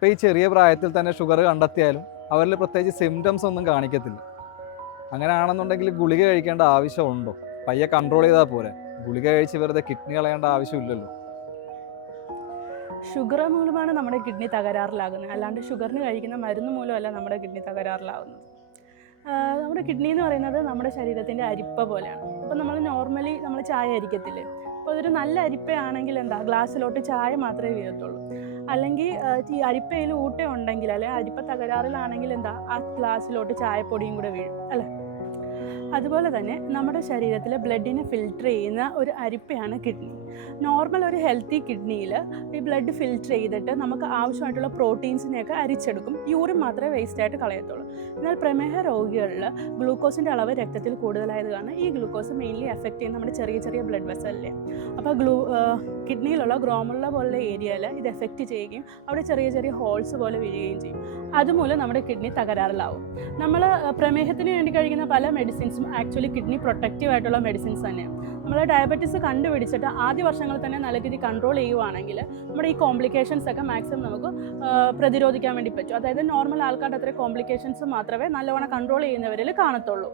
ഇപ്പോൾ ഈ ചെറിയ പ്രായത്തിൽ തന്നെ ഷുഗർ കണ്ടെത്തിയാലും അവരിൽ പ്രത്യേകിച്ച് സിംറ്റംസ് ഒന്നും കാണിക്കത്തില്ല. അങ്ങനെയാണെന്നുണ്ടെങ്കിൽ ഗുളിക കഴിക്കേണ്ട ആവശ്യമുണ്ടോ? പയ്യെ കൺട്രോൾ ചെയ്താൽ പോരെ. ഗുളിക കഴിച്ച് വെറുതെ കിഡ്നി കളയേണ്ട ആവശ്യമില്ലല്ലോ. ഷുഗർ മൂലമാണ് നമ്മുടെ കിഡ്നി തകരാറിലാകുന്നത്, അല്ലാണ്ട് ഷുഗറിന് കഴിക്കുന്ന മരുന്ന് മൂലമല്ല നമ്മുടെ കിഡ്നി തകരാറിലാകുന്നത്. നമ്മുടെ കിഡ്നി എന്ന് പറയുന്നത് നമ്മുടെ ശരീരത്തിൻ്റെ അരിപ്പ പോലെയാണ്. അപ്പോൾ നമ്മൾ നോർമലി നമ്മൾ ചായ അരിക്കത്തില്ലേ, അപ്പോൾ അതൊരു നല്ല അരിപ്പയാണെങ്കിൽ എന്താ, ഗ്ലാസ്സിലോട്ട് ചായ മാത്രമേ വീഴത്തുള്ളൂ. അല്ലെങ്കിൽ ഈ അരിപ്പയിൽ ഊട്ട ഉണ്ടെങ്കിൽ, അല്ലെങ്കിൽ അരിപ്പ തകരാറിലാണെങ്കിൽ എന്താ, ആ ഗ്ലാസ്സിലോട്ട് ചായപ്പൊടിയും കൂടെ വീഴും അല്ലേ. അതുപോലെ തന്നെ നമ്മുടെ ശരീരത്തിലെ ബ്ലഡിനെ ഫിൽറ്റർ ചെയ്യുന്ന ഒരു അരിപ്പയാണ് കിഡ്നി. നോർമൽ ഒരു ഹെൽത്തി കിഡ്നിയിൽ ഈ ബ്ലഡ് ഫിൽറ്റർ ചെയ്തിട്ട് നമുക്ക് ആവശ്യമായിട്ടുള്ള പ്രോട്ടീൻസിനെയൊക്കെ അരിച്ചെടുക്കും, യൂറിൻ മാത്രമേ വേസ്റ്റായിട്ട് കളയത്തുള്ളൂ. എന്നാൽ പ്രമേഹ രോഗികളിൽ ഗ്ലൂക്കോസിൻ്റെ അളവ് രക്തത്തിൽ കൂടുതലായത് കാരണം ഈ ഗ്ലൂക്കോസ് മെയിൻലി എഫക്റ്റ് ചെയ്യുന്ന നമ്മുടെ ചെറിയ ചെറിയ ബ്ലഡ് വെസലിലെ, അപ്പോൾ കിഡ്നിയിലുള്ള ഗ്രോമുള്ള പോലുള്ള ഏരിയയിൽ ഇത് എഫക്റ്റ് ചെയ്യുകയും അവിടെ ചെറിയ ചെറിയ ഹോൾസ് പോലെ വീഴുകയും ചെയ്യും. അതുമൂലം നമ്മുടെ കിഡ്നി തകരാറിലാവും. നമ്മൾ പ്രമേഹത്തിന് വേണ്ടി കഴിക്കുന്ന പല മെഡിസിൻസും ആക്ച്വലി കിഡ്നി പ്രൊട്ടക്റ്റീവ് ആയിട്ടുള്ള മെഡിസിൻസ് തന്നെയാണ്. നമ്മൾ ഡയബറ്റീസ് കണ്ടുപിടിച്ചിട്ട് ആദ്യ വർഷങ്ങളിൽ തന്നെ നല്ല രീതിയിൽ കൺട്രോൾ ചെയ്യുവാണെങ്കിൽ നമ്മുടെ ഈ കോംപ്ലിക്കേഷൻസ് ഒക്കെ മാക്സിമം നമുക്ക് പ്രതിരോധിക്കാൻ വേണ്ടി പറ്റും. അതായത് നോർമൽ ആൾക്കാരുടെ അത്ര കോംപ്ലിക്കേഷൻസ് മാത്രമേ നല്ലവണ്ണം കൺട്രോൾ ചെയ്യുന്നവരിൽ കാണത്തുള്ളൂ.